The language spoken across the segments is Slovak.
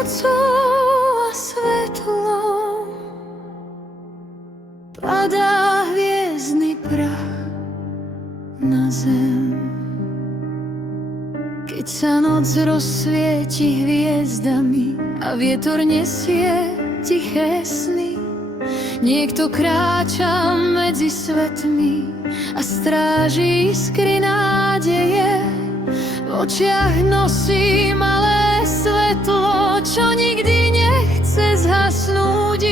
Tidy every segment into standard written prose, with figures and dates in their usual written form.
nocou a svetlom padá hviezdny prach na zem. Keď sa noc rozsvieti hviezdami a vietor nesie tiché sny, niekto kráča medzi svetmi a stráži iskry nádeje. V očiach nosí malé svetlo, čo nikdy nechce zhasnúť.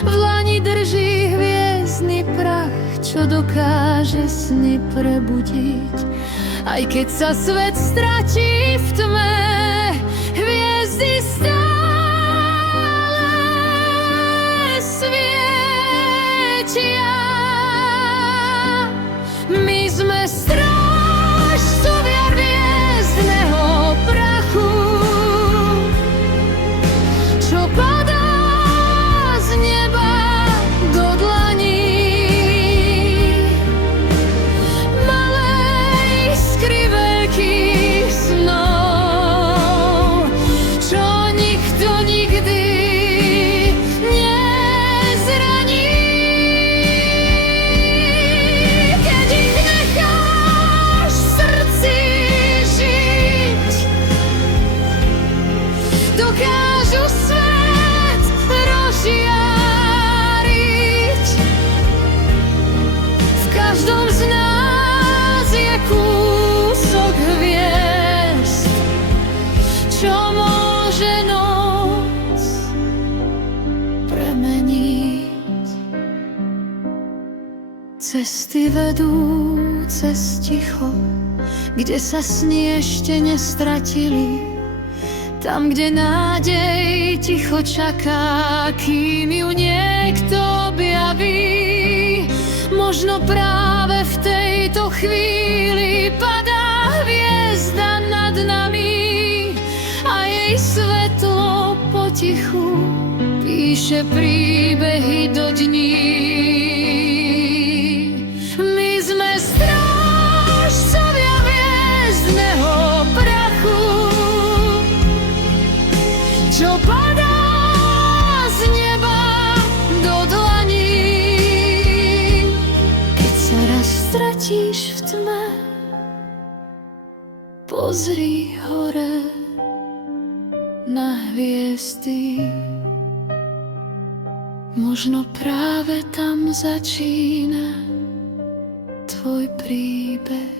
V dlani drží hviezdny prach, čo dokáže sny prebudiť. Aj keď sa svet stratí v tme, hviezdy stále svietia. My sme strážcovia hviezdneho prachu, čo padá z neba do dlaní. Malé iskry veľkých snov, čo nikto nikdy nezraní. Keď ich necháš v srdci žiť, dokážu svet rozžiariť. V každom z nás je kúsok hviezd, čo môže noc premeniť. Cesty vedú cez ticho, kde sa sny ešte nestratili. Tam, kde nádej ticho čaká, kým ju niekto objaví. Možno práve v tejto chvíli padá hviezda nad nami a jej svetlo potichu píše príbehy do dní. My sme strážcovia hviezdneho prachu, čo padá z neba do dlaní. Keď sa raz stratíš v tme, pozri hore na hviezdy. Možno práve tam začína tvoj príbeh.